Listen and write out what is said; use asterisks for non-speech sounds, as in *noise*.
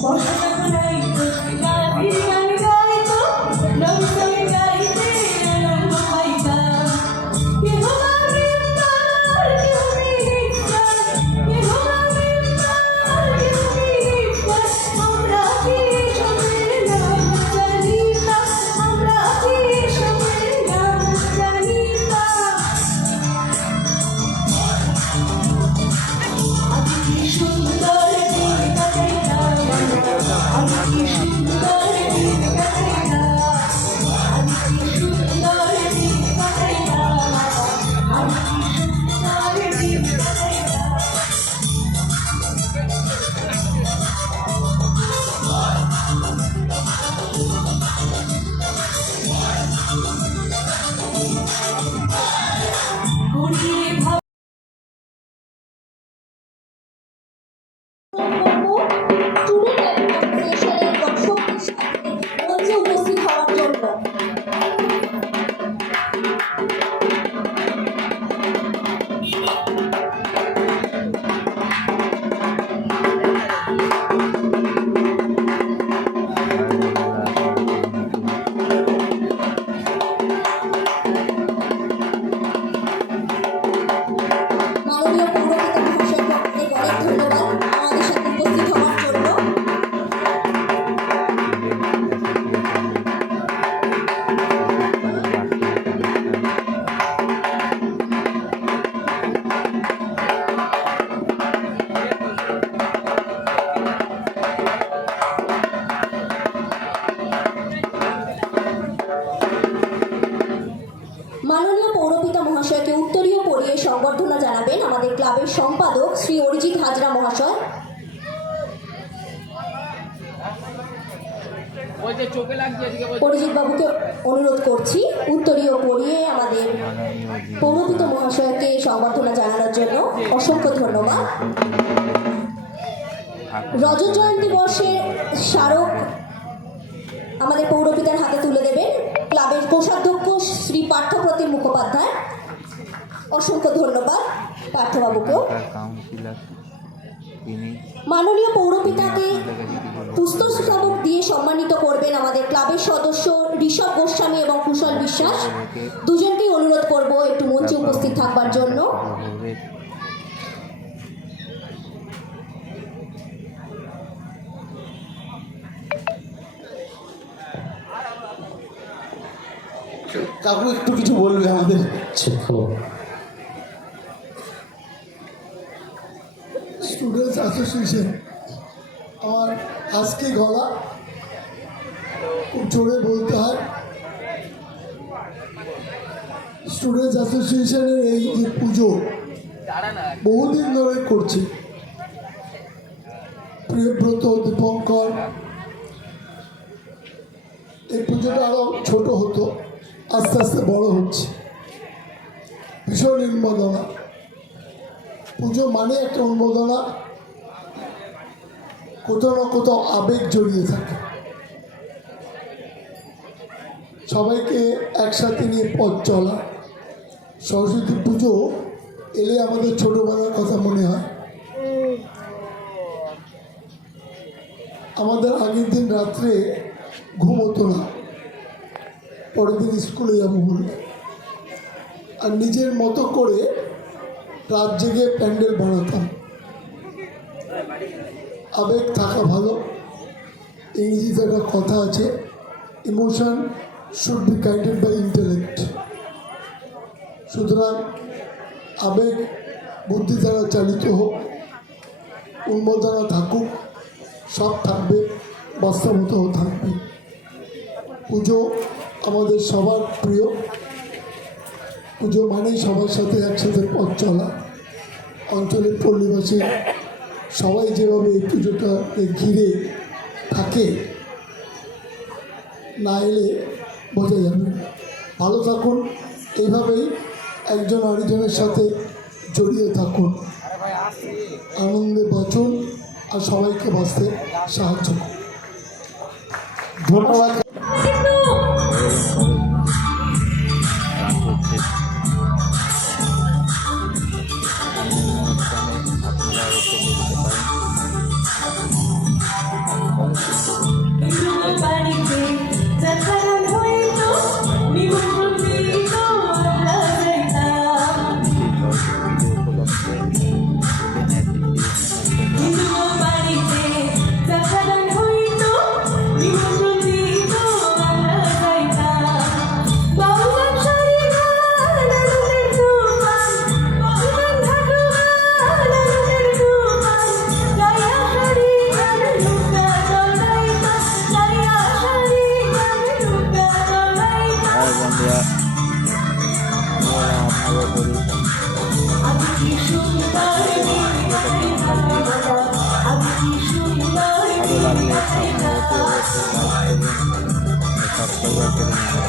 我 *laughs* মাননীয় পৌরপিতা মহাশয়কে উত্তরীয় পরিয়ে সংবর্ধনা জানাবেন আমাদের ক্লাবের সম্পাদক শ্রী অরিজিৎ হাজরা মহাশয়। ওই যে চোখে লাগছে এদিকে বলছে। অরিজিৎ বাবুকে অনুরোধ করছি উত্তরীয় পরিয়ে আমাদের পৌরপিতা মহাশয়কে সংবর্ধনা জানানোর জন্য অসংখ্য ধন্যবাদ। রজত জয়ন্তী বর্ষের স্মারক আমাদের পৌরপিতার হাতে তুলে দেবেন। ক্লাবের কোষাধ্যক্ষ পার্থপ্রতিম মুখোপাধ্যায়। অসংখ্য ধন্যবাদ পার্থবাবুকে মাননীয় পৌর পিতাকে মাননীয় পৌরপিতাকে পুস্তকস্তবক দিয়ে সম্মানিত করবেন আমাদের ক্লাবের সদস্য ঋষভ গোস্বামী এবং কুশল বিশ্বাস। দুজনকেই অনুরোধ করব একটু মঞ্চে উপস্থিত থাকবার জন্য। কাকু একটু কিছু বলবে আমাদের? স্টুডেন্টস অ্যাসোসিয়েশন আমার আজকে গলা খুব জোরে বলতে হয়। স্টুডেন্টস অ্যাসোসিয়েশনের এই যে পুজো বহুদিন ধরে করছে। প্রিয়ব্রত দীপঙ্কর এই পুজোটা আরও ছোট হতো। আস্তে আস্তে বড় হচ্ছে। ভীষণ উন্মাদনা। পুজো মানে একটা উন্মোদনা। কোথাও না কোথাও আবেগ জড়িয়ে থাকে। সবাইকে একসাথে নিয়ে পথ চলা। সরস্বতী পুজো এলে আমাদের ছোটোবেলার কথা মনে হয়। আমাদের আগের দিন রাত্রে ঘুম হতো না। পরের দিন স্কুলে যাব বলে। আর নিজের মতো করে রাত জেগে প্যান্ডেল বানাতাম। আবেগ থাকা ভালো। ইংরেজিতে একটা কথা আছে emotion should be guided by intellect সুতরাং আবেগ, বুদ্ধি দ্বারা চালিত হোক উন্মোদনা থাকুক, সব থাকবে, বাস্তবতাও থাকবে। পুজো আমাদের সবার প্রিয়। পুজো মানেই সবার সাথে একসাথে পথ চলা। অঞ্চলের পল্লীবাসী সবাই যেভাবে এই পুজোটাকে ঘিরে থাকে, না এলে বোঝা যাবে ভালো থাকুন, এইভাবেই একজন আরেকজনের সাথে জড়িয়ে থাকুন। আনন্দে বাঁচুন আর সবাইকে বাঁচতে সাহায্য করুন। ধন্যবাদ। আমরা ভালো করি ভালো লাগলে সাবস্ক্রাইব করে